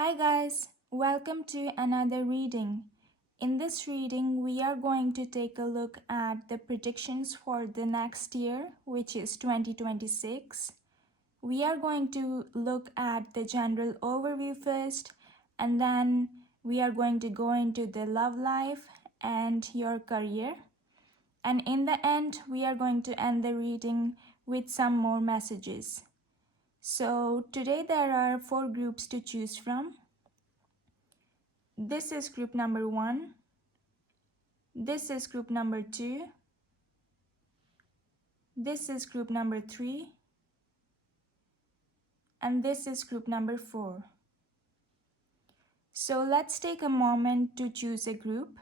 Hi guys, welcome to another reading. In this reading, we are going to take a look at the predictions for the next year, which is 2026. We are going to look at the general overview first, and then we are going to go into the love life and your career. And in the end, we are going to end the reading with some more messages. So today there are 4 groups to choose from. This is group number 1. This is group number 2. This is group number 3. And this is group number 4. So let's take a moment to choose a group.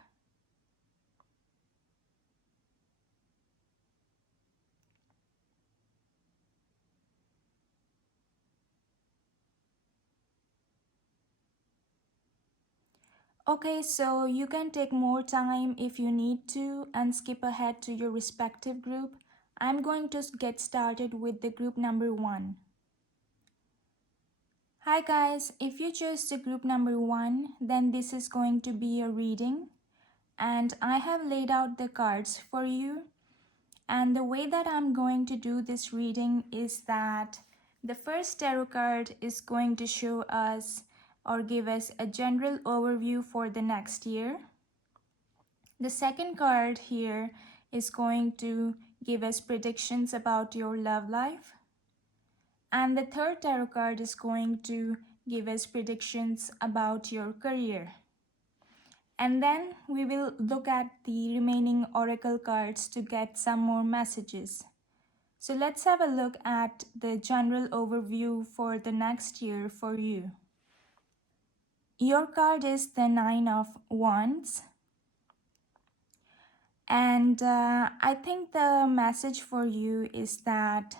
Okay, so you can take more time if you need to and skip ahead to your respective group. I'm going to get started with the group number 1. Hi guys, if you chose the group number 1, then this is going to be a reading. And I have laid out the cards for you. And the way that I'm going to do this reading is that the first tarot card is going to show us or give us a general overview for the next year. The second card here is going to give us predictions about your love life. And the third tarot card is going to give us predictions about your career. And then we will look at the remaining oracle cards to get some more messages. So let's have a look at the general overview for the next year for you. Your card is the 9 of Wands. And I think the message for you is that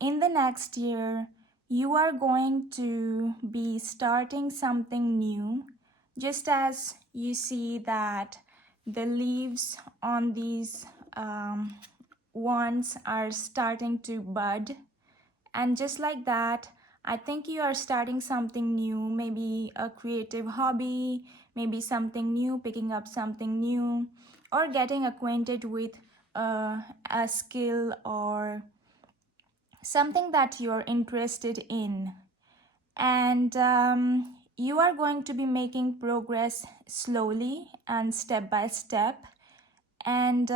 in the next year, you are going to be starting something new, just as you see that the leaves on these wands are starting to bud. And just like that, I think you are starting something new, maybe a creative hobby, maybe something new, picking up something new, or getting acquainted with a skill or something that you're interested in. And you are going to be making progress slowly and step by step. And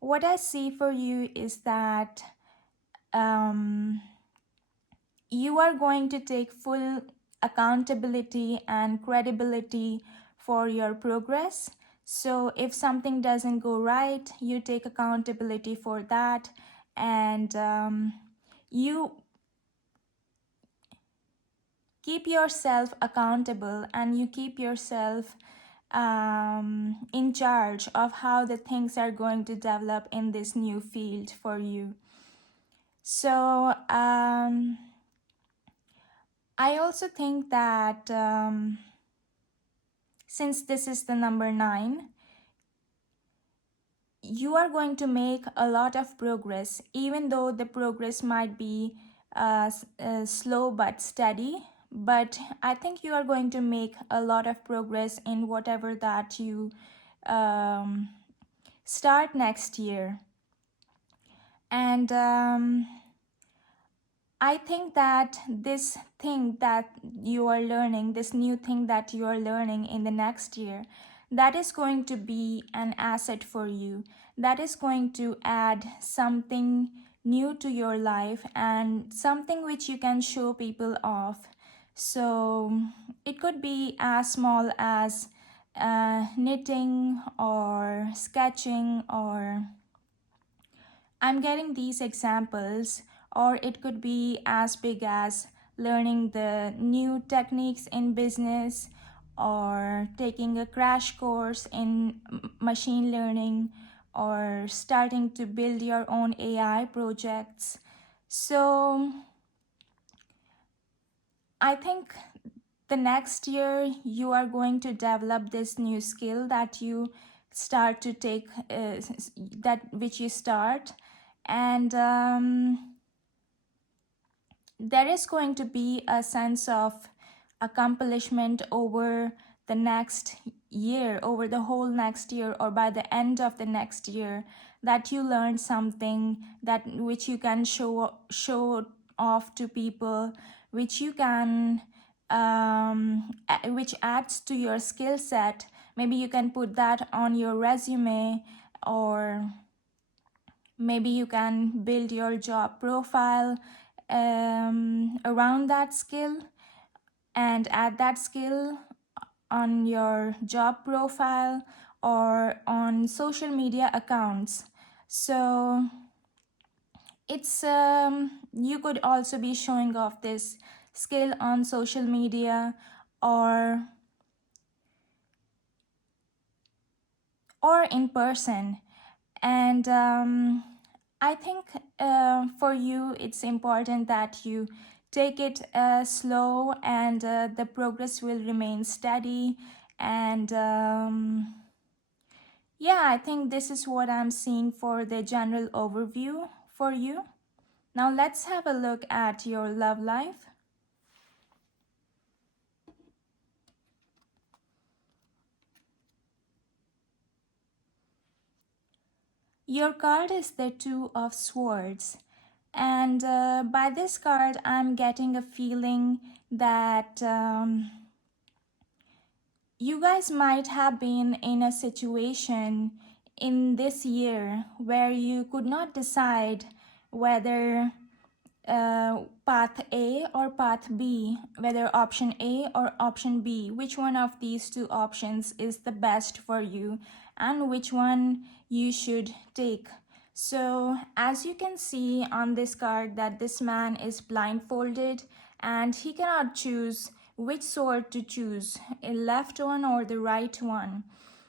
what I see for you is that you are going to take full accountability and credibility for your progress. So if something doesn't go right, you take accountability for that, and you keep yourself accountable and you keep yourself in charge of how the things are going to develop in this new field for you. So I also think that since this is the number 9, you are going to make a lot of progress, even though the progress might be slow but steady. But I think you are going to make a lot of progress in whatever that you start next year. And I think that this thing that you are learning, this new thing that you are learning in the next year, that is going to be an asset for you. That is going to add something new to your life and something which you can show people off. So it could be as small as knitting or sketching, or I'm getting these examples, or it could be as big as learning the new techniques in business or taking a crash course in machine learning or starting to build your own AI projects. So I think the next year you are going to develop this new skill that you start to take, that which you start, and there is going to be a sense of accomplishment over the next year, over the whole next year, or by the end of the next year, that you learned something that which you can show off to people, which you can which adds to your skill set. Maybe you can put that on your resume, or maybe you can build your job profile around that skill, and add that skill on your job profile or on social media accounts. So it's you could also be showing off this skill on social media, or in person. And I think for you it's important that you take it slow, and the progress will remain steady. And yeah, I think this is what I'm seeing for the general overview for you. Now let's have a look at your love life. Your card is the Two of Swords. And by this card, I'm getting a feeling that you guys might have been in a situation in this year where you could not decide whether path A or path B, whether option A or option B, which one of these two options is the best for you and which one you should take. So as you can see on this card, that this man is blindfolded and he cannot choose which sword to choose, a left one or the right one.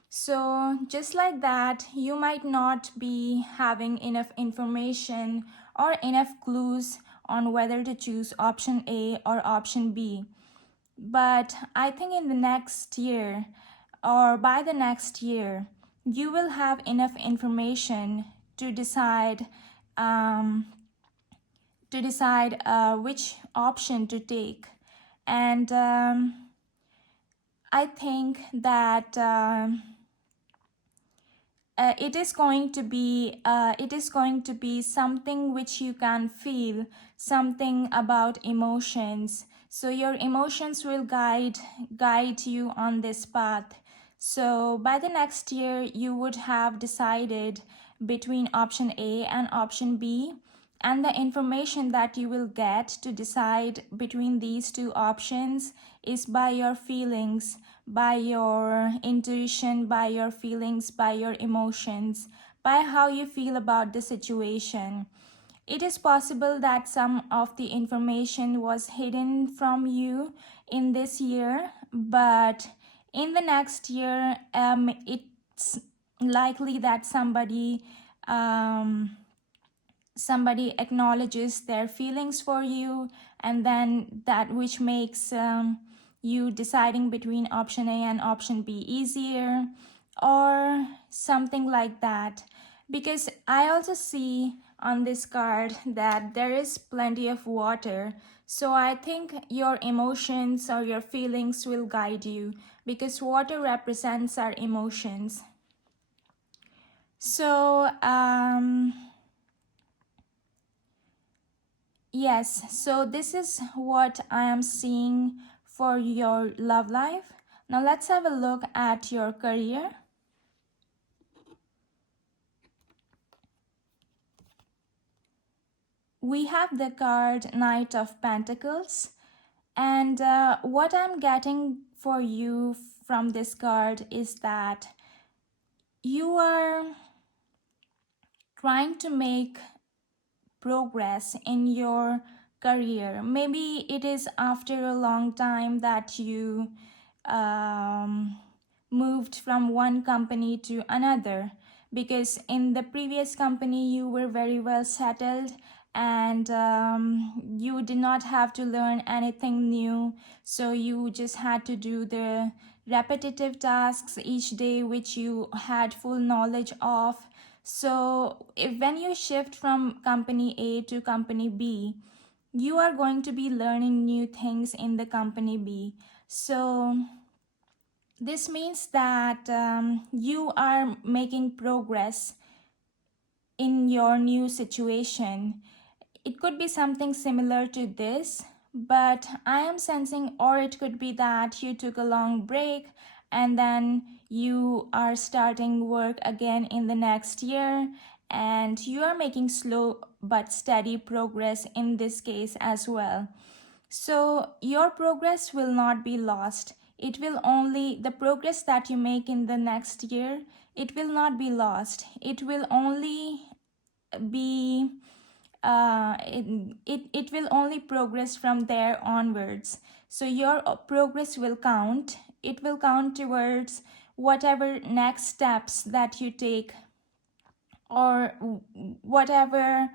So just like that, you might not be having enough information or enough clues on whether to choose option A or option B. But I think in the next year, or by the next year, you will have enough information to decide which option to take. And I think that it is going to be something which you can feel, something about emotions. So your emotions will guide you on this path. So by the next year, you would have decided between option A and option B, and the information that you will get to decide between these two options is by your feelings, by your intuition, by your feelings, by your emotions, by how you feel about the situation. It is possible that some of the information was hidden from you in this year, but in the next year, it's likely that somebody acknowledges their feelings for you, and then that which makes you deciding between option A and option B easier, or something like that. Because I also see on this card that there is plenty of water, so I think your emotions or your feelings will guide you, because water represents our emotions. So yes, so this is what I am seeing for your love life. Now let's have a look at your career. We have the card Knight of Pentacles, and what I'm getting for you from this card is that you are trying to make progress in your career. Maybe it is after a long time that you moved from one company to another, because in the previous company you were very well settled, and you did not have to learn anything new, so you just had to do the repetitive tasks each day which you had full knowledge of. So when you shift from company A to company B, you are going to be learning new things in the company B. So this means that you are making progress in your new situation. It could be something similar to this, but I am sensing, or it could be that you took a long break and then you are starting work again in the next year, and you are making slow but steady progress in this case as well. So your progress will not be lost. It will only, the progress that you make in the next year, it will not be lost. It will only be it will only progress from there onwards. So your progress will count. It will count towards whatever next steps that you take, or whatever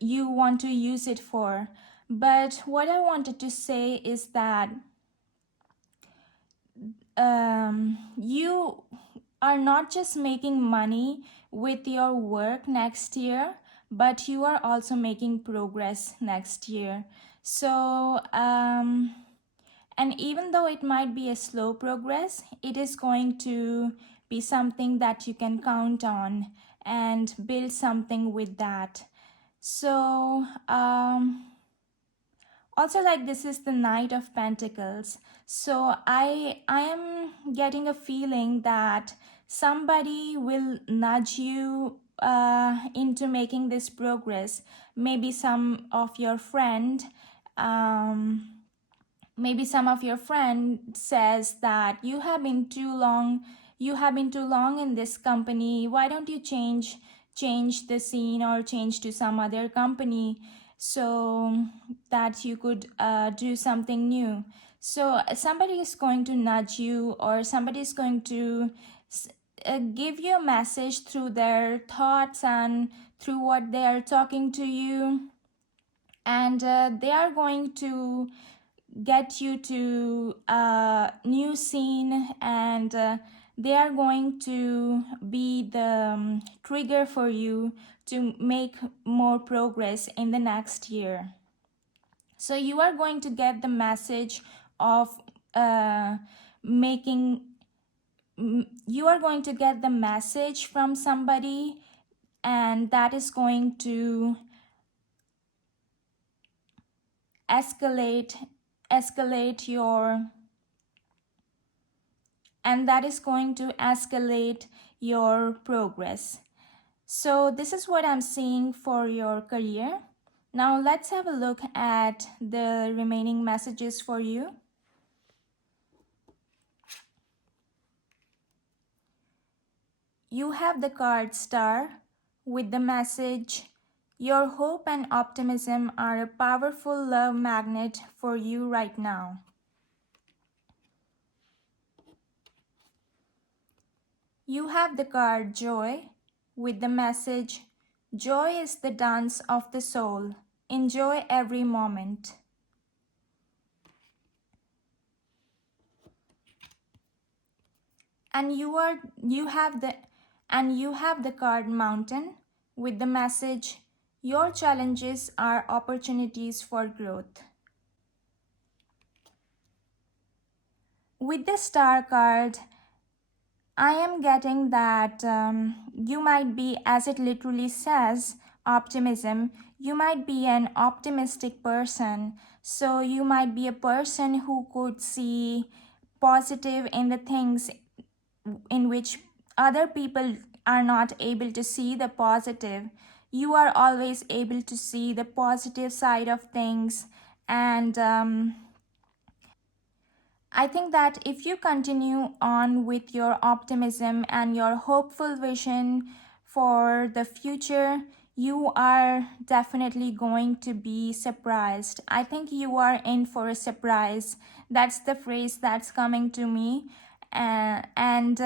you want to use it for. But what I wanted to say is that you are not just making money with your work next year, but you are also making progress next year. So and even though it might be a slow progress, it is going to be something that you can count on and build something with that. So also, like, this is the Knight of Pentacles. So I am getting a feeling that somebody will nudge you into making this progress. Maybe some of your friend, maybe some of your friend says that you have been too long in this company. Why don't you change the scene or change to some other company so that you could do something new? So somebody is going to nudge you, or somebody is going to give you a message through their thoughts and through what they are talking to you, and they are going to get you to a new scene, and they are going to be the trigger for you to make more progress in the next year. So you are going to get the message of making you are going to get the message from somebody, and that is going to escalate your, and that is going to escalate your progress. So this is what I'm seeing for your career. Now let's have a look at the remaining messages for you. You have the card Star with the message, your hope and optimism are a powerful love magnet for you right now. You have the card Joy with the message, joy is the dance of the soul. Enjoy every moment. And you have the card Mountain with the message, your challenges are opportunities for growth. With the Star card, I am getting that you might be, as it literally says, optimism. You might be an optimistic person. So you might be a person who could see positive in the things in which other people are not able to see the positive. You are always able to see the positive side of things, and I think that if you continue on with your optimism and your hopeful vision for the future, you are definitely going to be surprised. I think you are in for a surprise. That's the phrase that's coming to me. And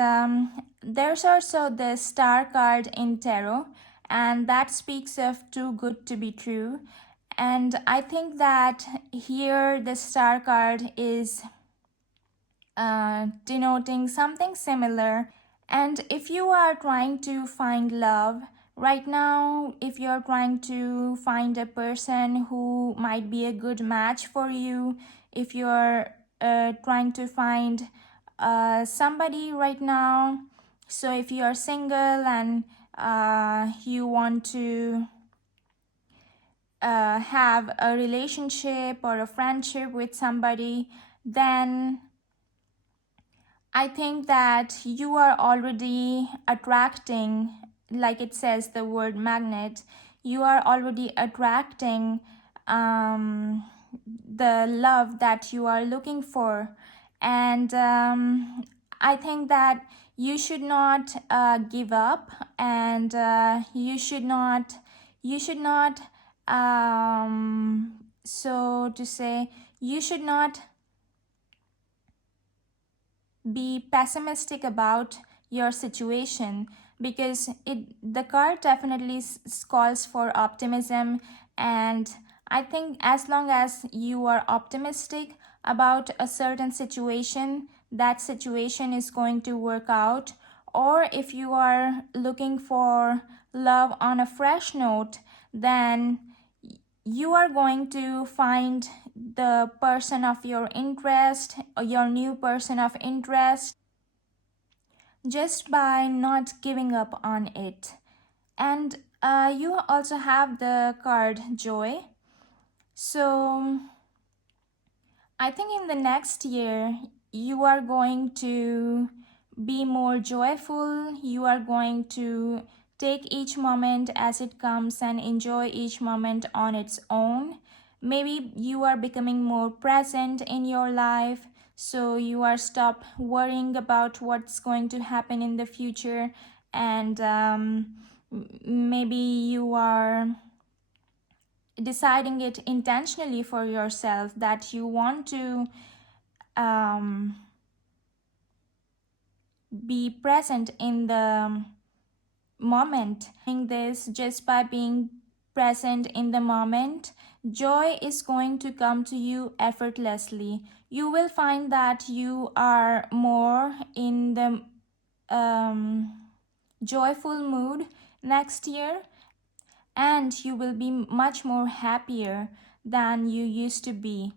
there's also the Star card in tarot, and that speaks of too good to be true. And I think that here the Star card is denoting something similar. And if you are trying to find love, Right now, if you're trying to find a person who might be a good match for you, if you're trying to find somebody right now, so if you're single and you want to have a relationship or a friendship with somebody, then I think that you are already attracting, like it says the word magnet, you are already attracting the love that you are looking for. And I think that you should not give up, and you should not, so to say, you should not be pessimistic about your situation, because the card definitely calls for optimism. And I think as long as you are optimistic about a certain situation, that situation is going to work out. Or if you are looking for love on a fresh note, then you are going to find the person of your interest, or your new person of interest, just by not giving up on it. And you also have the card joy. So I think in the next year, you are going to be more joyful. You are going to take each moment as it comes and enjoy each moment on its own. Maybe you are becoming more present in your life, so you are stop worrying about what's going to happen in the future. And maybe you are deciding it intentionally for yourself that you want to be present in the moment. This just by being present in the moment, joy is going to come to you effortlessly. You will find that you are more in the joyful mood next year, and you will be much more happier than you used to be.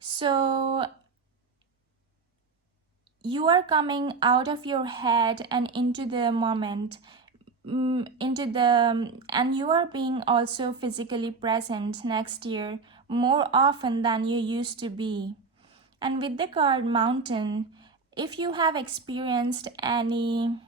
So you are coming out of your head and into the moment, and you are being also physically present next year more often than you used to be. And with the card mountain, if you have experienced any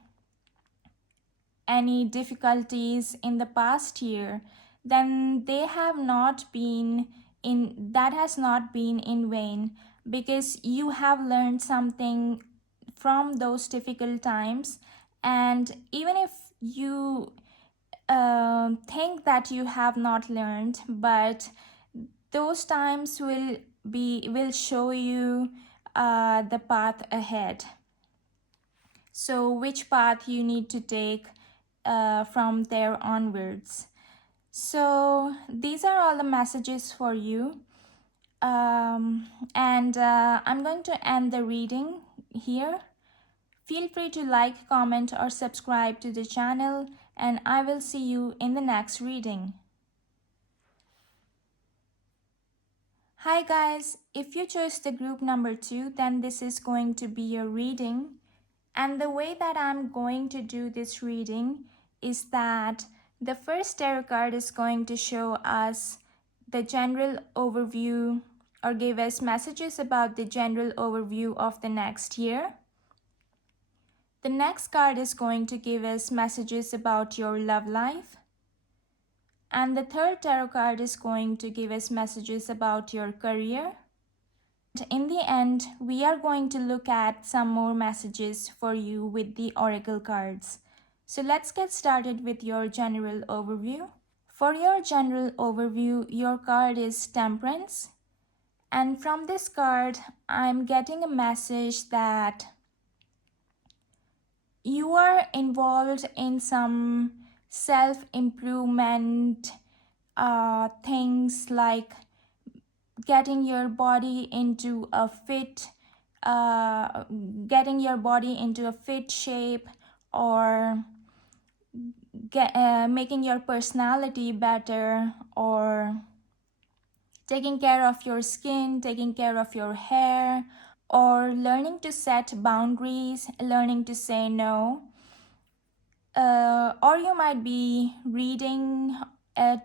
difficulties in the past year, then they have not been in that has not been in vain, because you have learned something from those difficult times. And even if you think that you have not learned, but those times will show you the path ahead, so which path you need to take from there onwards. So these are all the messages for you. And I'm going to end the reading here. Feel free to like, comment, or subscribe to the channel, and I will see you in the next reading. Hi guys, if you chose the group number 2, then this is going to be your reading. And the way that I'm going to do this reading is that the first tarot card is going to show us the general overview, or give us messages about the general overview of the next year. The next card is going to give us messages about your love life. And the third tarot card is going to give us messages about your career. In the end, we are going to look at some more messages for you with the oracle cards. So let's get started with your general overview. For your general overview, your card is Temperance. And from this card, I'm getting a message that you are involved in some self-improvement things, like getting your body into a fit shape, or making your personality better, or taking care of your skin, taking care of your hair, or learning to set boundaries, learning to say no. Or you might be reading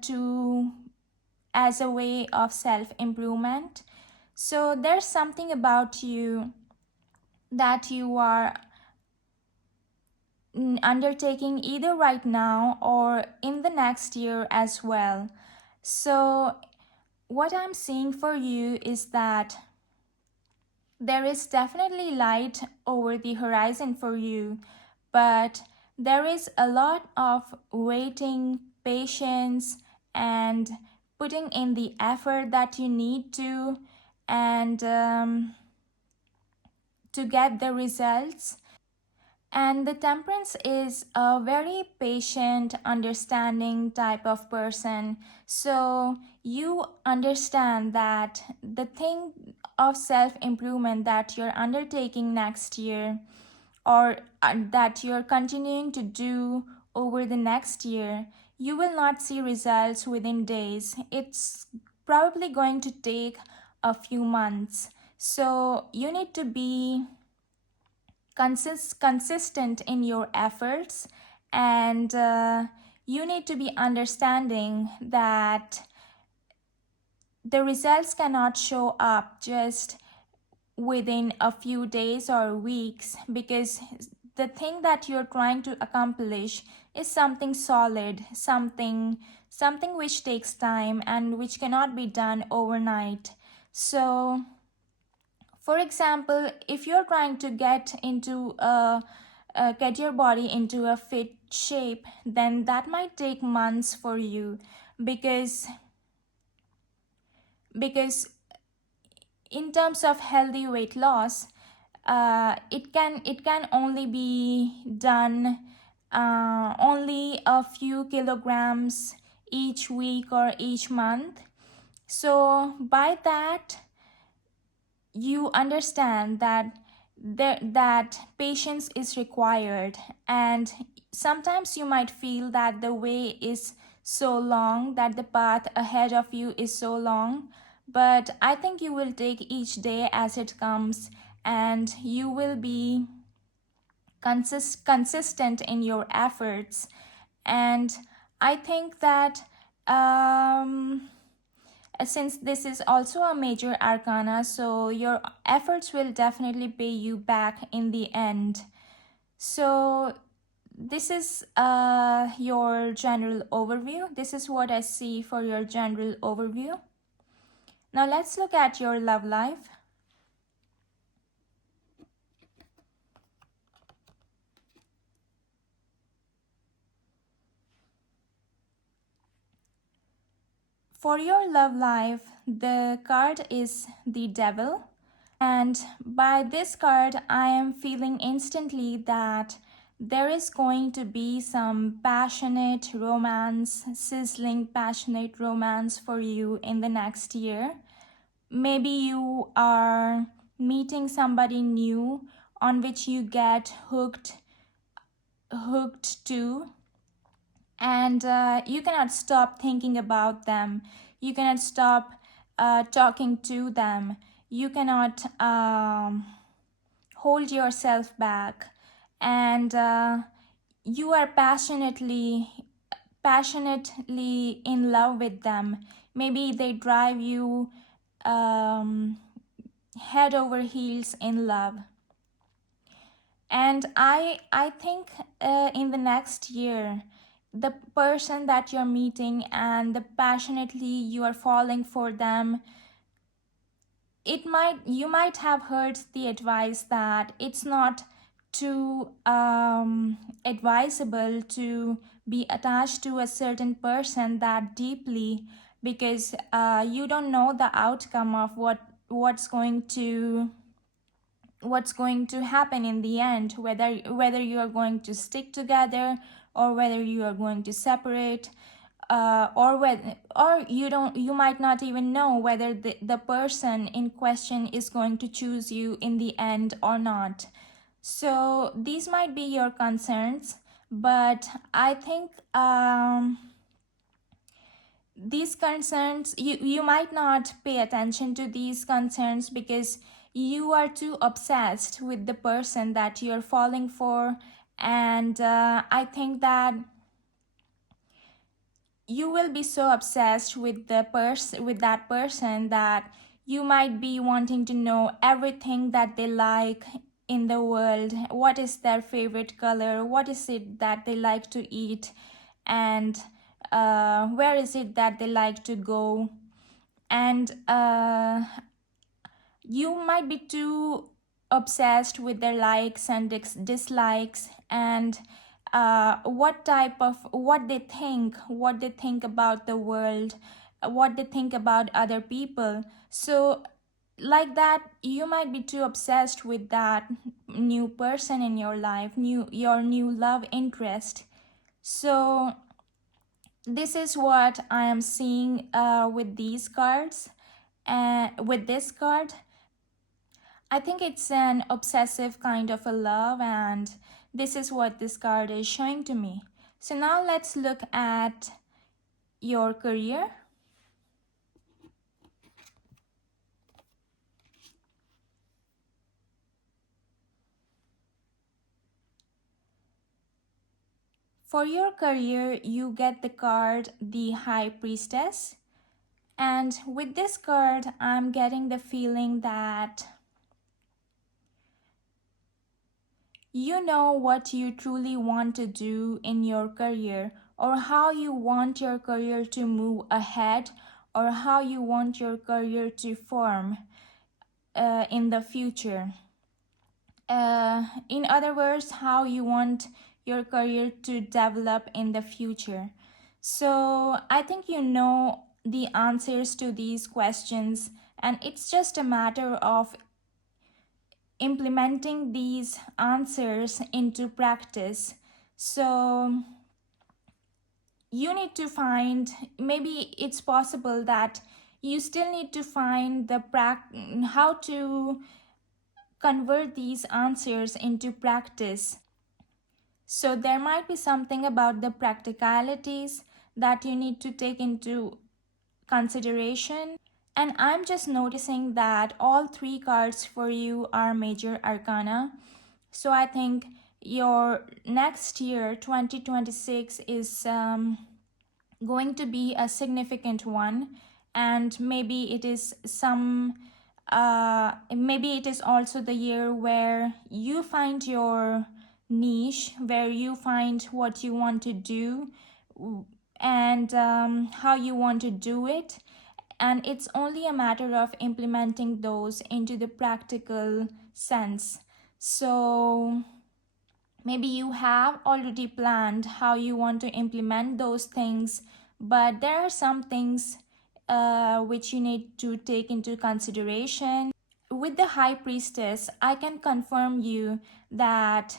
to as a way of self-improvement. So there's something about you that you are undertaking either right now or in the next year as well. So what I'm seeing for you is that there is definitely light over the horizon for you, but there is a lot of waiting, patience, and putting in the effort that you need to, and to get the results. And the temperance is a very patient, understanding type of person. So you understand that the thing of self improvement that you're undertaking next year, or that you're continuing to do over the next year, you will not see results within days. It's probably going to take a few months. So you need to be consistent in your efforts, and you need to be understanding that the results cannot show up just within a few days or weeks, because the thing that you're trying to accomplish is something solid, something which takes time and which cannot be done overnight. So for example, if you're trying to get your body into a fit shape, then that might take months for you, because because in terms of healthy weight loss, it can only be done only a few kilograms each week or each month. So by that, you understand that patience is required, and sometimes you might feel that the way is so long, that the path ahead of you is so long, but I think you will take each day as it comes, and you will be consistent in your efforts. And I think that since this is also a major arcana, so your efforts will definitely pay you back in the end. So this is your general overview. This is what I see for your general overview. Now let's look at your love life. For your love life, the card is the Devil. And by this card, I am feeling instantly that there is going to be some passionate romance, sizzling passionate romance for you in the next year. Maybe you are meeting somebody new on which you get hooked to, and you cannot stop thinking about them. You cannot stop talking to them. You cannot hold yourself back, and you are passionately in love with them. Maybe they drive you head over heels in love. And I think in the next year, the person that you're meeting and the passionately you are falling for them, you might have heard the advice that it's not too advisable to be attached to a certain person that deeply, because you don't know the outcome of what's going to happen in the end, whether you are going to stick together or whether you are going to separate, or you might not even know whether the person in question is going to choose you in the end or not. So these might be your concerns, but I think these concerns, you might not pay attention to these concerns because you are too obsessed with the person that you're falling for. And I think that you will be so obsessed with that person that you might be wanting to know everything that they like in the world. What is their favorite color, what is it that they like to eat, and where is it that they like to go. And you might be too obsessed with their likes and dislikes, and what they think about the world, what they think about other people. So like that, you might be too obsessed with that new person in your life, your new love interest. So this is what I am seeing with these cards, and with this card. I think it's an obsessive kind of a love, and this is what this card is showing to me. So now let's look at your career. For your career, you get the card the High Priestess. And with this card, I'm getting the feeling that you know what you truly want to do in your career, or how you want your career to move ahead, or how you want your career to form in the future. In other words, how you want your career to develop in the future. So I think you know the answers to these questions, and it's just a matter of implementing these answers into practice. So you need to find, maybe it's possible that you still need to find how to convert these answers into practice. So there might be something about the practicalities that you need to take into consideration. And I'm just noticing that all three cards for you are major arcana. So I think your next year, 2026, is going to be a significant one. And maybe it is maybe it is also the year where you find your niche, where you find what you want to do, and how you want to do it. And it's only a matter of implementing those into the practical sense. So maybe you have already planned how you want to implement those things, but there are some things which you need to take into consideration. With the High Priestess, I can confirm you that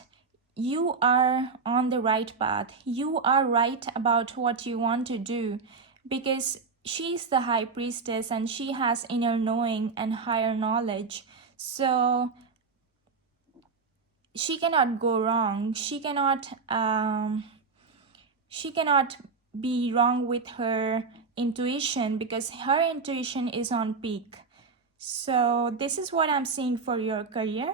you are on the right path. You are right about what you want to do, because she's the High Priestess and she has inner knowing and higher knowledge. So she cannot go wrong. She cannot be wrong with her intuition, because her intuition is on peak. So this is what I'm seeing for your career.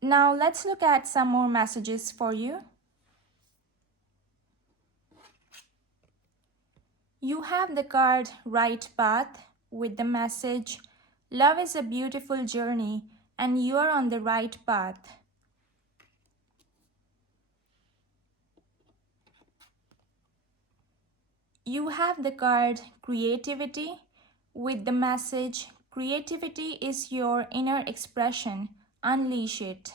Now let's look at some more messages for you. You have the card Right Path with the message, love is a beautiful journey and you are on the right path. You have the card Creativity with the message, creativity is your inner expression, unleash it.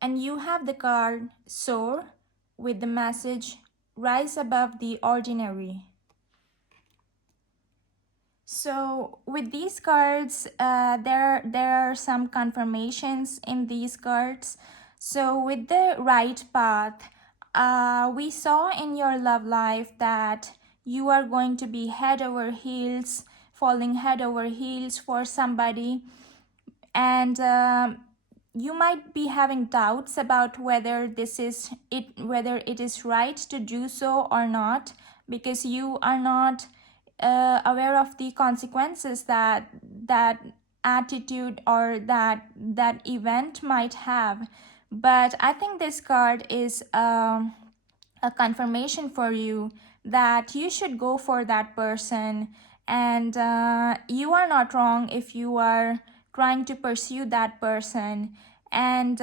And you have the card Soar with the message, rise above the ordinary. So with these cards, there are some confirmations in these cards. So with the Right Path, we saw in your love life that you are going to be head over heels falling head over heels for somebody, and you might be having doubts about whether it is right to do so or not, because you are not aware of the consequences that attitude or that event might have. But I think this card is a confirmation for you that you should go for that person, and you are not wrong if you are trying to pursue that person. And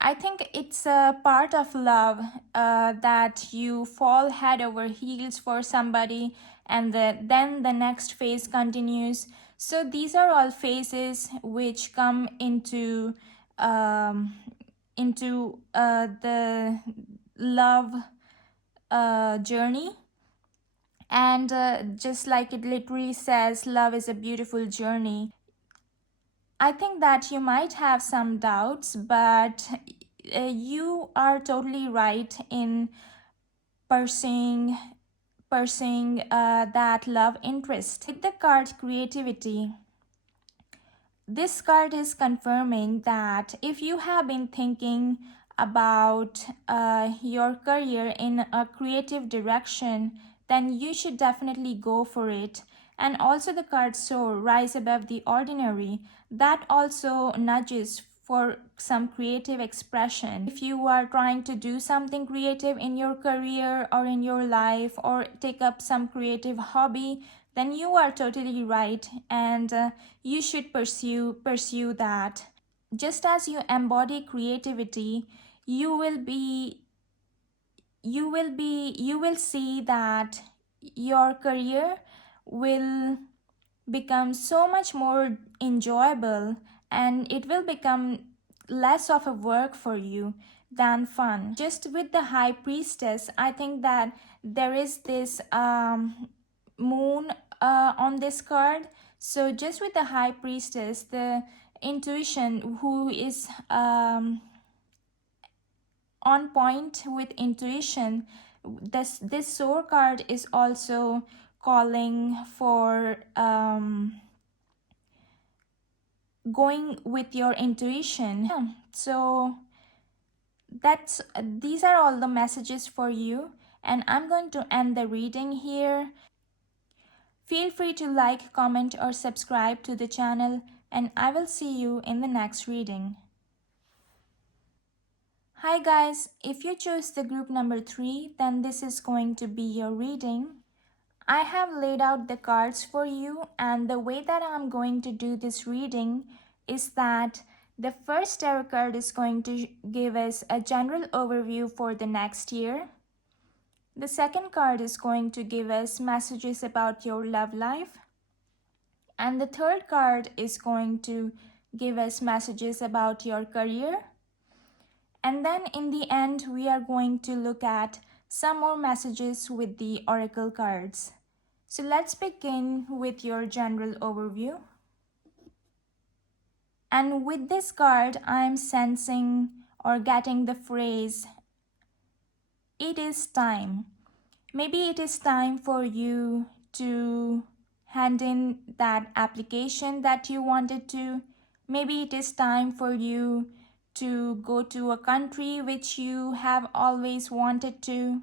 I think it's a part of love that you fall head over heels for somebody, and then the next phase continues. So these are all phases which come into the love journey. And just like it literally says, love is a beautiful journey. I think that you might have some doubts, but you are totally right in pursuing that love interest. With the card creativity, this card is confirming that if you have been thinking about your career in a creative direction, then you should definitely go for it. And also the card soar, rise above the ordinary, that also nudges for some creative expression. If you are trying to do something creative in your career or in your life, or take up some creative hobby, then you are totally right, and you should pursue that. Just as you embody creativity, you will see that your career will become so much more enjoyable, and it will become less of a work for you than fun. Just with the High Priestess, I think that there is this moon on this card. So just with the High Priestess, the intuition, who is on point with intuition, this Soar card is also calling for going with your intuition. Yeah. So these are all the messages for you, and I'm going to end the reading here. Feel free to like, comment, or subscribe to the channel, and I will see you in the next reading. Hi guys, if you chose the group number 3, then this is going to be your reading. I have laid out the cards for you, and the way that I'm going to do this reading is that the first tarot card is going to give us a general overview for the next year. The second card is going to give us messages about your love life. And the third card is going to give us messages about your career. And then in the end, we are going to look at some more messages with the oracle cards. So let's begin with your general overview. And with this card, I'm sensing or getting the phrase, it is time. Maybe it is time for you to hand in that application that you wanted to. Maybe it is time for you to go to a country which you have always wanted to.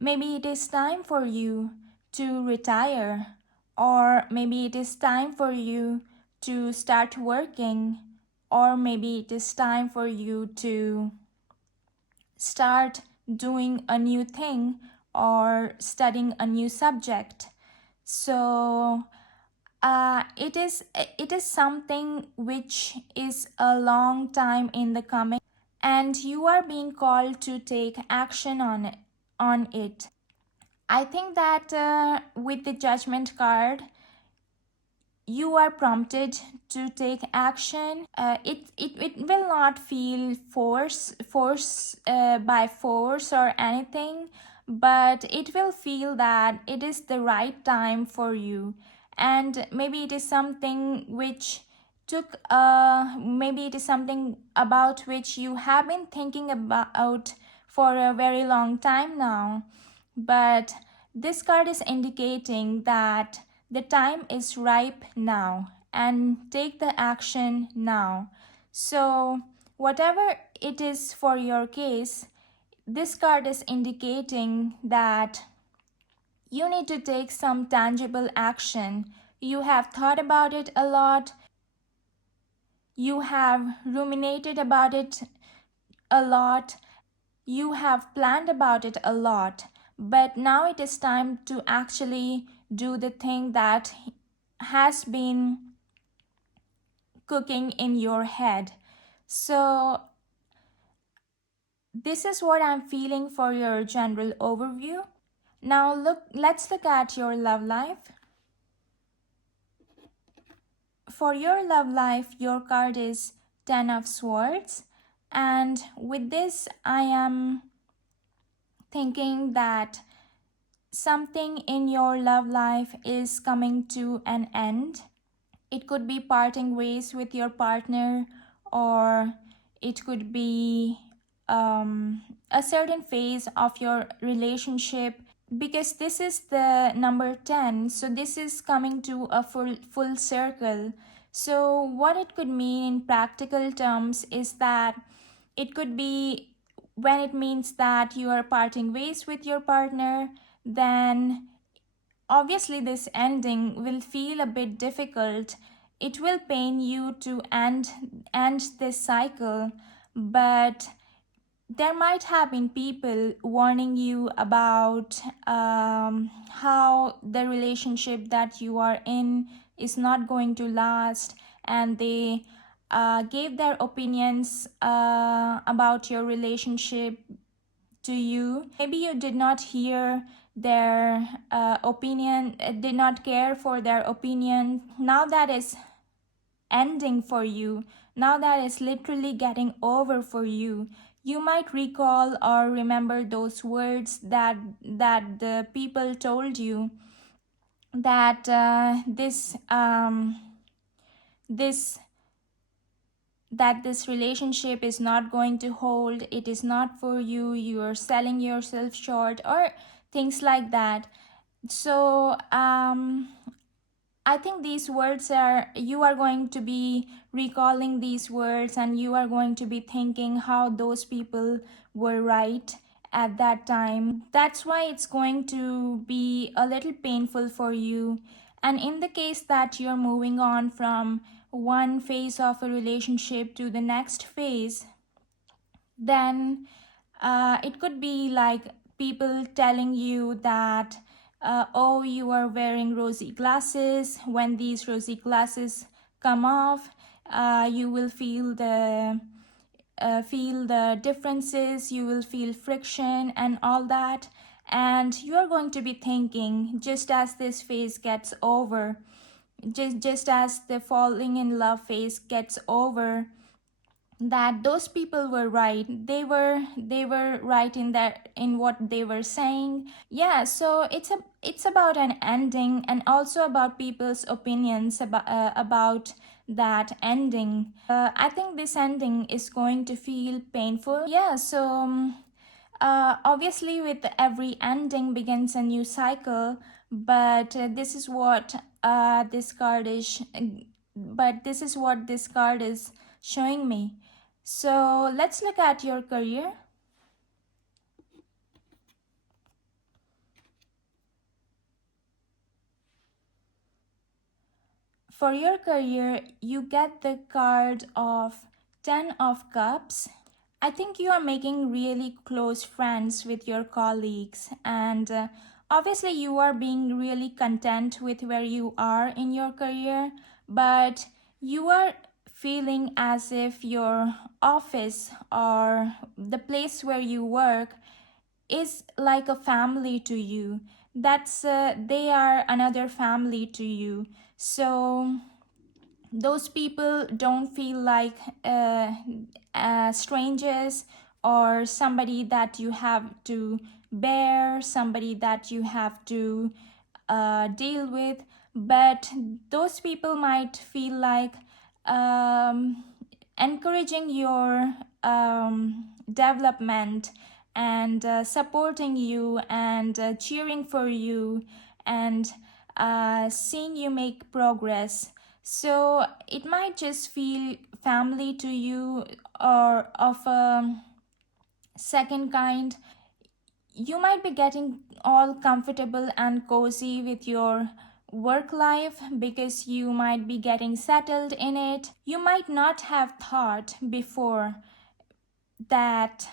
Maybe it is time for you to retire, or maybe it is time for you to start working, or maybe it is time for you to start doing a new thing or studying a new subject. So it is something which is a long time in the coming, and you are being called to take action on it. I think that with the Judgment card, you are prompted to take action. It will not feel by force or anything, but it will feel that it is the right time for you. And maybe it is something which maybe it is something about which you have been thinking about for a very long time now. But This card is indicating that the time is ripe now and take the action now. So, whatever it is for your case, this card is indicating that you need to take some tangible action. You have thought about it a lot. You have ruminated about it a lot. You have planned about it a lot. But now it is time to actually do the thing that has been cooking in your head. So, this is what I'm feeling for your general overview. Now let's look at your love life. For your love life, your card is 10 of Swords, and with this I am thinking that something in your love life is coming to an end. It could be parting ways with your partner, or it could be a certain phase of your relationship, because this is the number 10, so this is coming to a full circle. So what it could mean in practical terms is that it could be, when it means that you are parting ways with your partner, then obviously this ending will feel a bit difficult. It will pain you to end this cycle, but there might have been people warning you about how the relationship that you are in is not going to last, and they gave their opinions about your relationship to you. Maybe you did not hear their opinion, did not care for their opinion. Now that is ending for you. Now that is literally getting over for you. You might recall or remember those words that the people told you, that this that this relationship is not going to hold, it is not for you, you are selling yourself short, or things like that. So I think these words are, you are going to be recalling these words, and you are going to be thinking how those people were right at that time. That's why it's going to be a little painful for you. And in the case that you're moving on from one phase of a relationship to the next phase, then it could be like people telling you that, oh, you are wearing rosy glasses. When these rosy glasses come off, you will feel the differences, you will feel friction and all that. And you are going to be thinking, just as this phase gets over, just as the falling in love phase gets over, that those people were right. They were right in what they were saying. Yeah, so it's about an ending, and also about people's opinions about that ending. I think this ending is going to feel painful. Yeah, so obviously with every ending begins a new cycle, but this is what this card is showing me. So let's look at your career. For your career, you get the card of 10 of Cups. I think you are making really close friends with your colleagues, and obviously you are being really content with where you are in your career, but you are feeling as if your office or the place where you work is like a family to you. That's they are another family to you. So those people don't feel like strangers, or somebody that you have to bear, somebody that you have to deal with, but those people might feel like encouraging your development and supporting you and cheering for you and seeing you make progress. So it might just feel family to you or of a second kind. You might be getting all comfortable and cozy with your work life because you might be getting settled in it. You might not have thought before that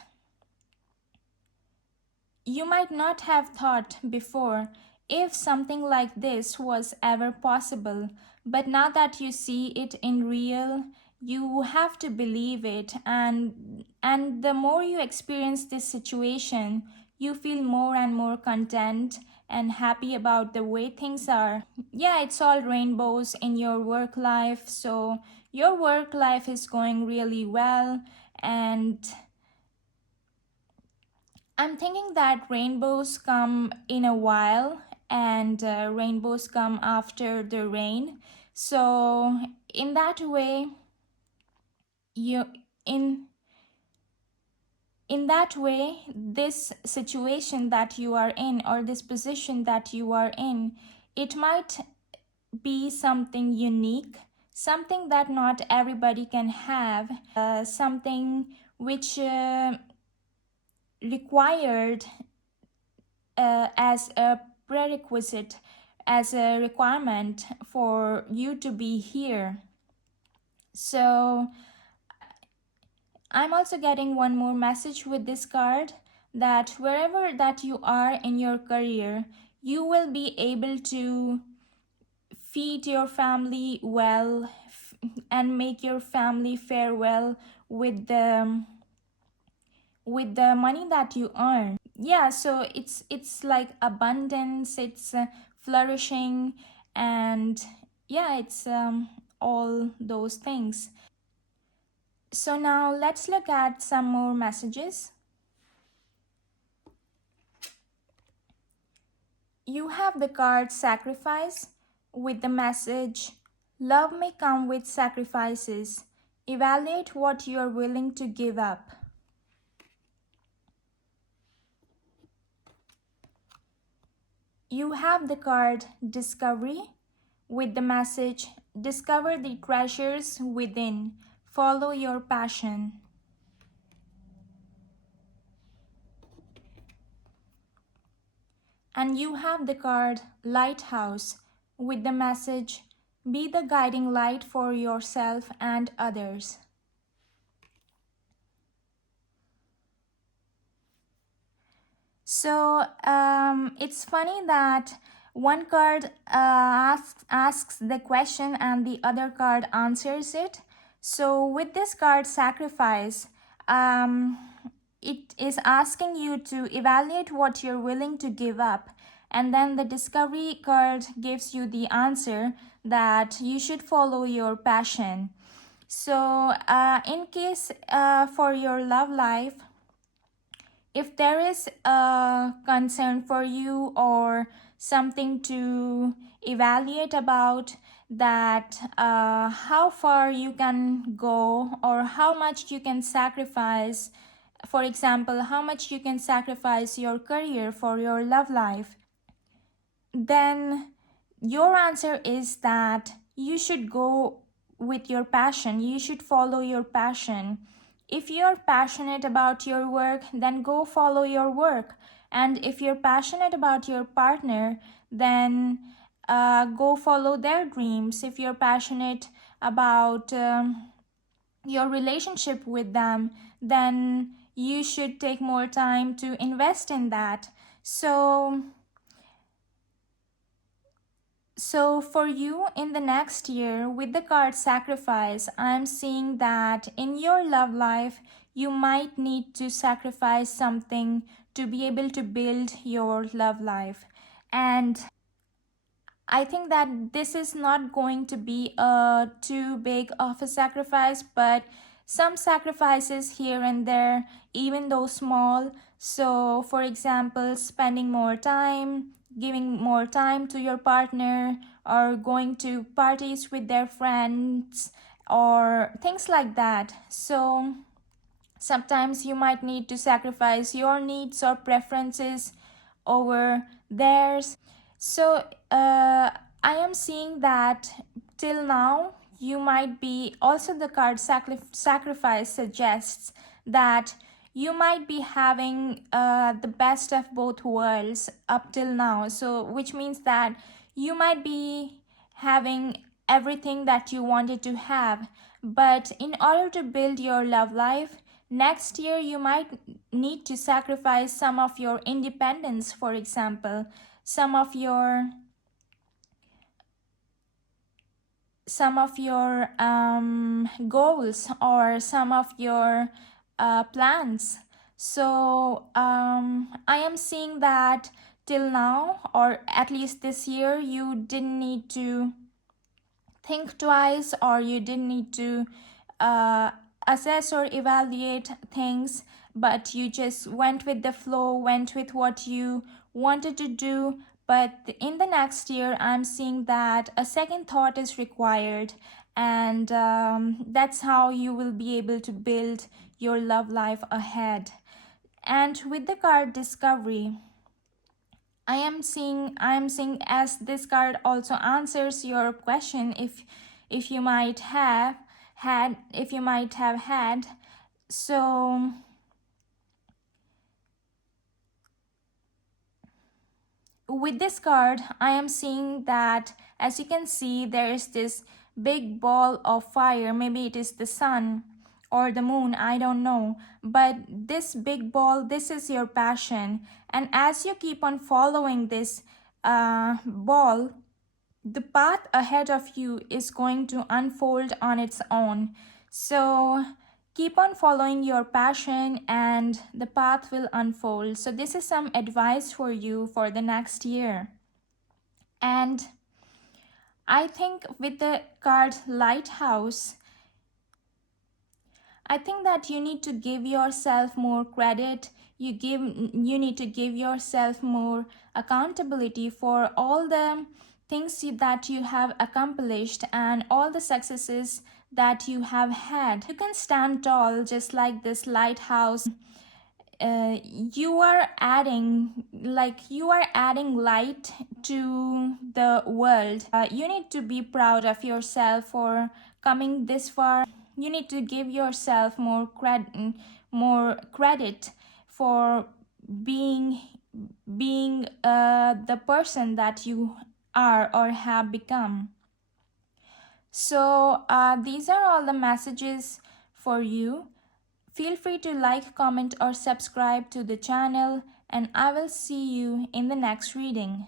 You might not have thought before if something like this was ever possible, but now that you see it in real, you have to believe it, and the more you experience this situation, you feel more and more content and happy about the way things are. Yeah, it's all rainbows in your work life, so your work life is going really well, and I'm thinking that rainbows come in a while and rainbows come after the rain. So in that way, you in in that way, this situation that you are in or this position that you are in, it might be something unique, something that not everybody can have, something which required as a prerequisite, as a requirement for you to be here. So I'm also getting one more message with this card, that wherever that you are in your career, you will be able to feed your family well and make your family fare well with the money that you earn. Yeah, so it's like abundance, it's flourishing, and yeah, it's all those things. So now let's look at some more messages. You have the card Sacrifice with the message, love may come with sacrifices. Evaluate what you are willing to give up. You have the card Discovery with the message, discover the treasures within, follow your passion. And you have the card Lighthouse with the message, be the guiding light for yourself and others. So it's funny that one card asks the question and the other card answers it. So with this card Sacrifice, it is asking you to evaluate what you're willing to give up. And then the Discovery card gives you the answer that you should follow your passion. So in case for your love life, if there is a concern for you or something to evaluate about, that how far you can go or how much you can sacrifice, for example, how much you can sacrifice your career for your love life, then your answer is that you should go with your passion, you should follow your passion. If you're passionate about your work, then go follow your work. And if you're passionate about your partner, then go follow their dreams. If you're passionate about your relationship with them, then you should take more time to invest in that. So for you in the next year, with the card Sacrifice, I'm seeing that in your love life, you might need to sacrifice something to be able to build your love life. And I think that this is not going to be too big of a sacrifice, but some sacrifices here and there, even though small. So, for example, spending more time, giving more time to your partner, or going to parties with their friends, or things like that. So, Sometimes you might need to sacrifice your needs or preferences over theirs. So I am seeing that till now you might be also, the card sacrifice suggests that you might be having the best of both worlds up till now. So which means that you might be having everything that you wanted to have, but in order to build your love life next year, you might need to sacrifice some of your independence, for example, some of your goals, or some of your plans. So I am seeing that till now, or at least this year, you didn't need to think twice, or you didn't need to assess or evaluate things, but you just went with the flow, went with what you wanted to do. But in the next year, I'm seeing that a second thought is required, and that's how you will be able to build your love life ahead. And with the card discovery, I am seeing as this card also answers your question, if you might have had. So with this card, I am seeing that, as you can see, there is this big ball of fire. Maybe it is the sun or the moon, I don't know. But this big ball, this is your passion. And as you keep on following this ball, the path ahead of you is going to unfold on its own. So keep on following your passion and the path will unfold. So this is some advice for you for the next year. And I think with the card Lighthouse, I think that you need to give yourself more credit. You need to give yourself more accountability for all the things that you have accomplished and all the successes that you have had. You can stand tall just like this lighthouse. You are adding light to the world. You need to be proud of yourself for coming this far. You need to give yourself more credit for being the person that you are or have become. So these are all the messages for you. Feel free to like, comment, or subscribe to the channel, and I will see you in the next reading.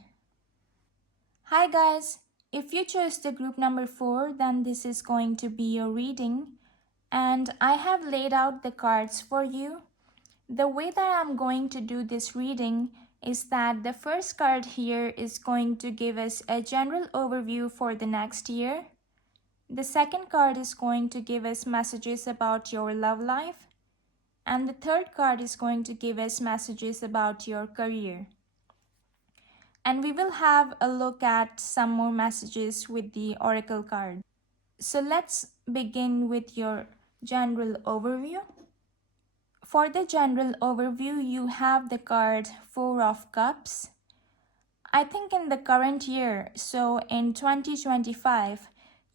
Hi guys, if you chose the group number 4, then this is going to be your reading, and I have laid out the cards for you. The way that I'm going to do this reading is that the first card here is going to give us a general overview for the next year. The second card is going to give us messages about your love life. And the third card is going to give us messages about your career. And we will have a look at some more messages with the oracle card. So let's begin with your general overview. For the general overview, you have the card 4 of Cups. I think in the current year, so in 2025,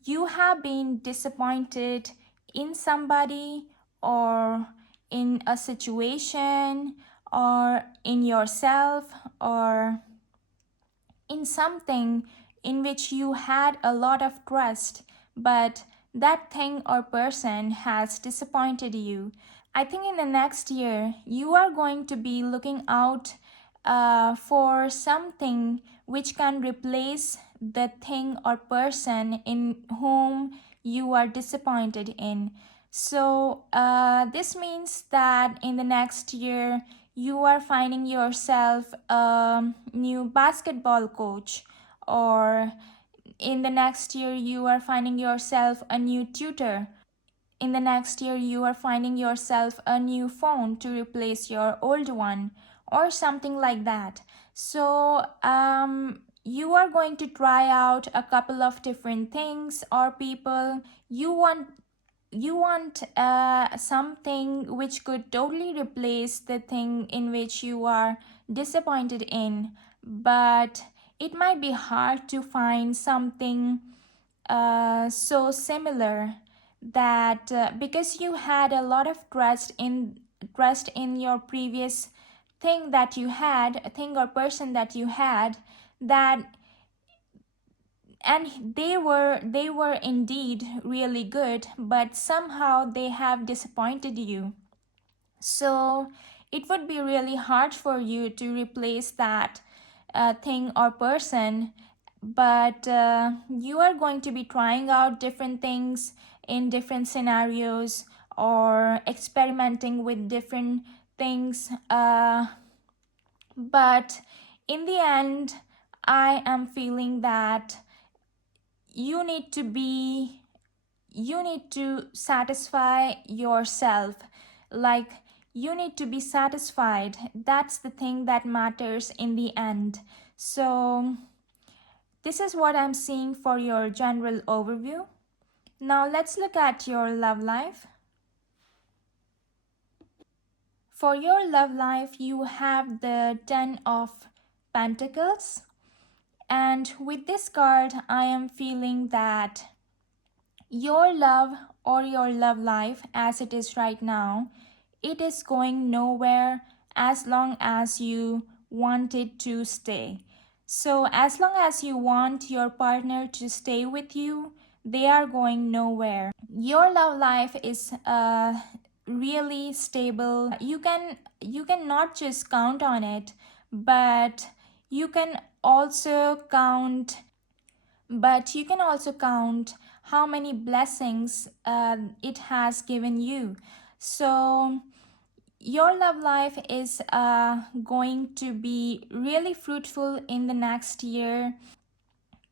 you have been disappointed in somebody, or in a situation, or in yourself, or in something in which you had a lot of trust, but that thing or person has disappointed you. I think in the next year, you are going to be looking out for something which can replace the thing or person in whom you are disappointed in. So this means that in the next year, you are finding yourself a new basketball coach, or in the next year, you are finding yourself a new tutor. In the next year, you are finding yourself a new phone to replace your old one, or something like that. So you are going to try out a couple of different things or people. You want you want something which could totally replace the thing in which you are disappointed in, but it might be hard to find something so similar, that because you had a lot of trust in your previous thing that you had, a thing or person that you had, that and they were indeed really good, but somehow they have disappointed you. So it would be really hard for you to replace that thing or person, but you are going to be trying out different things in different scenarios, or experimenting with different things, but in the end, I am feeling that you need to be you need to satisfy yourself. Like, you need to be satisfied. That's the thing that matters in the end. So this is what I'm seeing for your general overview. Now let's look at your love life. For your love life, you have the 10 of Pentacles, and with this card I am feeling that your love, or your love life as it is right now, it is going nowhere as long as you want it to stay. So as long as you want your partner to stay with you, they are going nowhere. Your love life is really stable. You can not just count on it, but you can also count but you can also count how many blessings it has given you. So your love life is going to be really fruitful in the next year.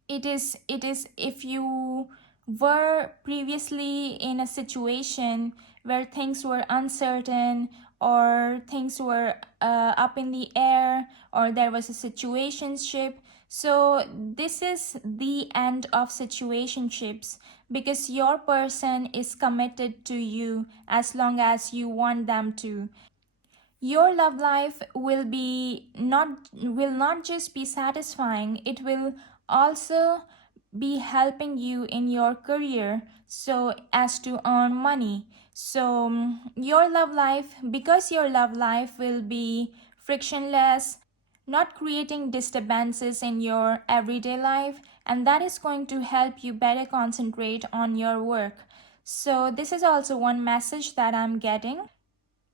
It is if you were previously in a situation where things were uncertain, or things were up in the air, or there was a situationship, so this is the end of situationships, because your person is committed to you as long as you want them to. Your love life will not just be satisfying, it will also be helping you in your career, so as to earn money. So your love life, because your love life will be frictionless, not creating disturbances in your everyday life, and that is going to help you better concentrate on your work. So this is also one message that I'm getting.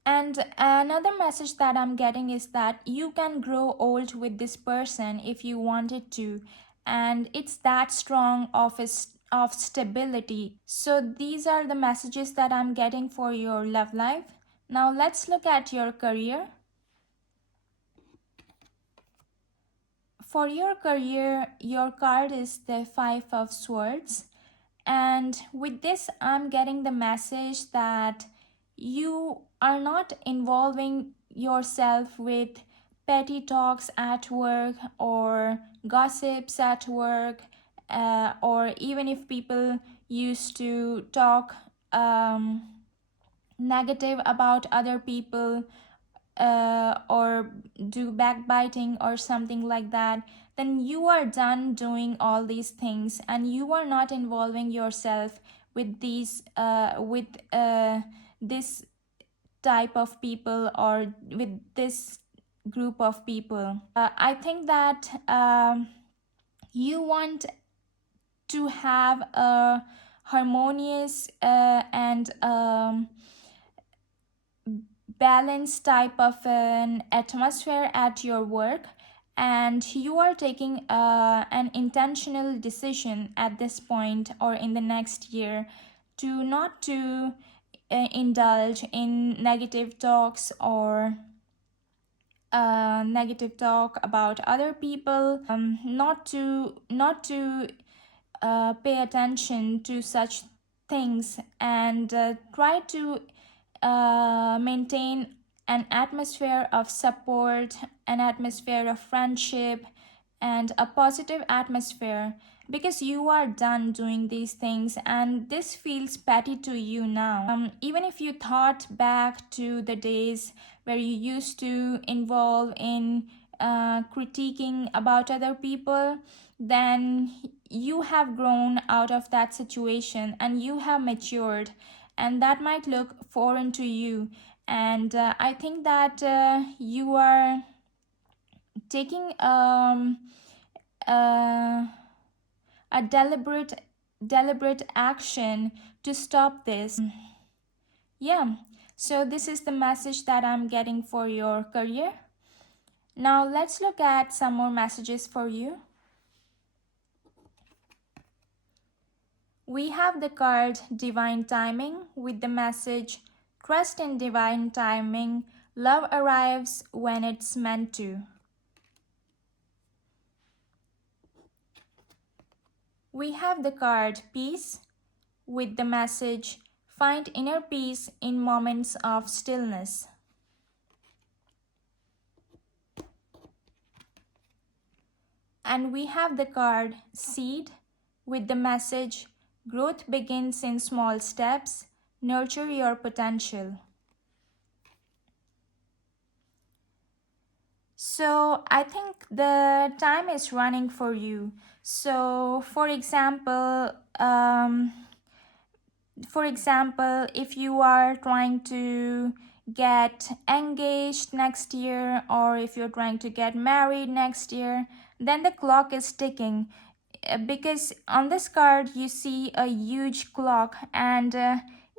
And another message that I'm getting is that you can grow old with this person if you wanted to, and it's that strong of stability. So these are the messages that I'm getting for your love life. Now let's look at your career. For your career, your card is the Five of Swords. And with this, I'm getting the message that you are not involving yourself with petty talks at work, or gossips at work, or even if people used to talk negative about other people, or do backbiting or something like that, then you are done doing all these things, and you are not involving yourself with this type of people, or with this group of people. I think that you want to have a harmonious and balanced type of an atmosphere at your work, and you are taking an intentional decision at this point or in the next year to not to indulge in negative talks, or negative talk about other people, not to pay attention to such things, and try to maintain an atmosphere of support, an atmosphere of friendship, and a positive atmosphere, because you are done doing these things and this feels petty to you now. Even if you thought back to the days where you used to involve in critiquing about other people, then you have grown out of that situation and you have matured, and that might look foreign to you. And I think that you are taking uh, a deliberate action to stop this. Yeah, so this is the message that I'm getting for your career. Now let's look at some more messages for you. We have the card Divine Timing with the message Trust in divine timing. Love arrives when it's meant to. We have the card Peace with the message Find inner peace in moments of stillness. And we have the card Seed with the message Growth begins in small steps. Nurture your potential. So I think the time is running for you. So for example, if you are trying to get engaged next year, or if you're trying to get married next year, then the clock is ticking. Because on this card you see a huge clock, and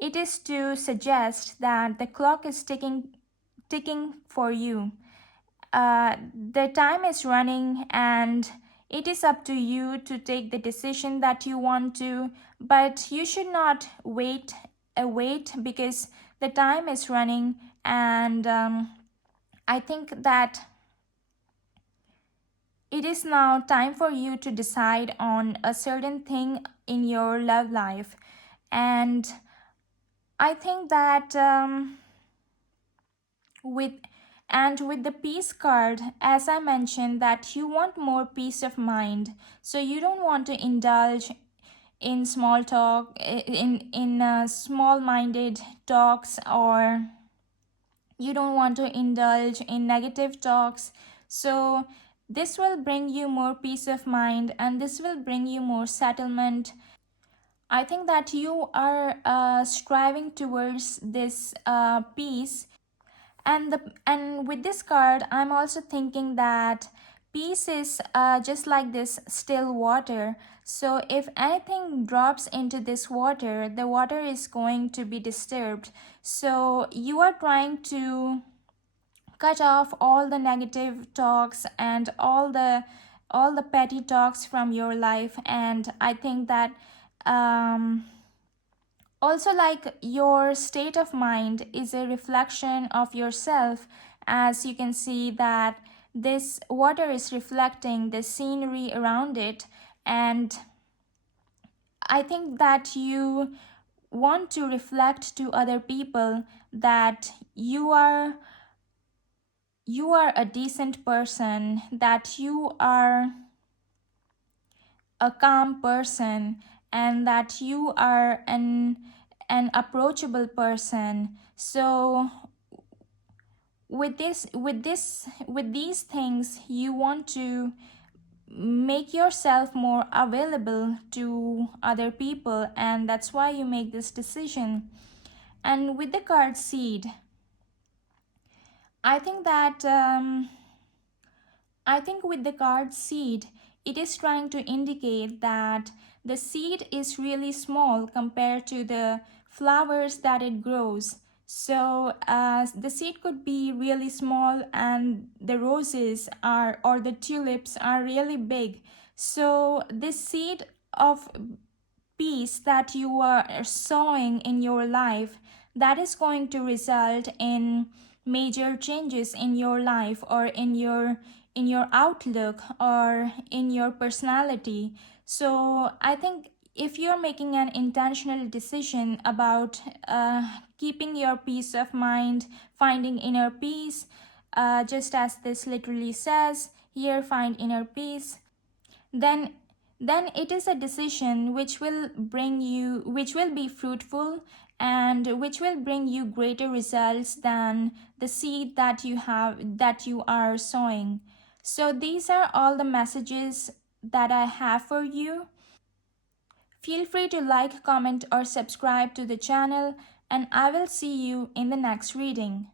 it is to suggest that the clock is ticking for you. The time is running and it is up to you to take the decision that you want to, but you should not wait because the time is running. And I think that it is now time for you to decide on a certain thing in your love life. And I think that with with the peace card, as I mentioned, that you want more peace of mind, so you don't want to indulge in small talk, in small minded talks, or you don't want to indulge in negative talks. So this will bring you more peace of mind and this will bring you more settlement. I think that you are striving towards this peace. And with this card, I'm also thinking that peace is just like this still water. So if anything drops into this water, the water is going to be disturbed. So you are trying to cut off all the negative talks and all the petty talks from your life. And I think that also, like, your state of mind is a reflection of yourself, as you can see that this water is reflecting the scenery around it. And I think that you want to reflect to other people that you are a decent person, that you are a calm person, and that you are an approachable person. So with these things, you want to make yourself more available to other people, and that's why you make this decision. And with the card Seed, I think that I think with the card Seed, it is trying to indicate that the seed is really small compared to the flowers that it grows. So the seed could be really small and the roses are, or the tulips are really big. So this seed of peace that you are sowing in your life, that is going to result in major changes in your life, or in your outlook, or in your personality. So I think if you're making an intentional decision about keeping your peace of mind, finding inner peace, just as this literally says here, find inner peace, then it is a decision which will be fruitful and which will bring you greater results than the seed that you are sowing. So these are all the messages that I have for you. Feel free to like, comment, or subscribe to the channel, and I will see you in the next reading.